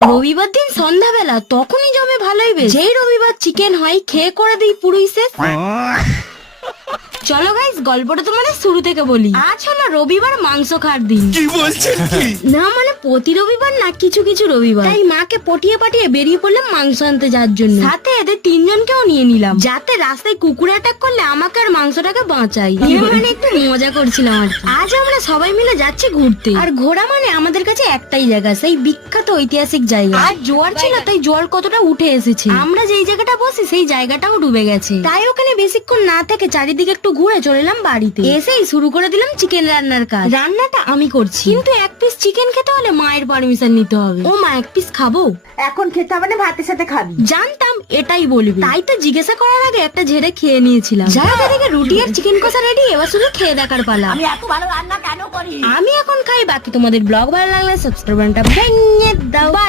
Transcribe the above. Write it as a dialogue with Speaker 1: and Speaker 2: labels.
Speaker 1: রবিবার দিন সন্ধ্যাবেলা তখনই জমে ভালোই বেশ। যেই রবিবার চিকেন হয়, খেয়ে করে দিই পুরুষের। চলো গাইস গল্পটা তোমাদের শুরু থেকে বলি। আজ হলো রবিবার মাংস খাওয়ার দিন।
Speaker 2: কি বলছেন কি?
Speaker 1: না মানে প্রতি রবিবার না কিছু কিছু রবিবার। তাই মাকে পটিয়ে পাঠিয়ে বেরিয়ে পড়লাম মাংস আনতে যাওয়ার জন্য। সাথে এদের তিনজনকেও নিয়ে নিলাম। যাতে রাস্তায় কুকুর অ্যাটাক করলে আমাকে আর মাংসটাকে বাঁচাই মানে একটু মজা করছিলাম আর। আজ আমরা সবাই মিলে যাচ্ছি ঘুরতে। আর ঘোরা মানে আমাদের কাছে একটাই জায়গা সেই বিখ্যাত ঐতিহাসিক জায়গা। আর জোয়ার ছিল তাই জল কতটা উঠে এসেছে। আমরা যেই জায়গাটা বসি সেই জায়গাটাও ডুবে গেছে। তাই ওখানে বেশিক্ষণ না থেকে চারিদিকে একটু ঘুরে চলে এলাম বাড়িতে। এসেই শুরু করে দিলাম চিকেন রান্নার কাজ। রান্নাটা আমি করছি। কিন্তু এক পিস চিকেন খেতে হলে মায়ের পারমিশন নিতে হবে। ও মা এক পিস খাব?
Speaker 3: এখন খেতে হবে না ভাতের সাথে খাবি।
Speaker 1: জানতাম এটাই বলবি। তাই তো জিজ্ঞাসা করার আগে একটা ঝেড়ে খেয়ে নিয়েছিলাম। হোক, এদিকে রুটি আর চিকেন কষা রেডি এবার শুধু খেয়ে দেখার পালা।
Speaker 3: আমি এত ভালো রান্না কেন করি?
Speaker 1: আমি এখন খাই বাকি তোমাদের ব্লগ ভালো লাগলে সাবস্ক্রাইব বাটনটা ভেঙে দাও.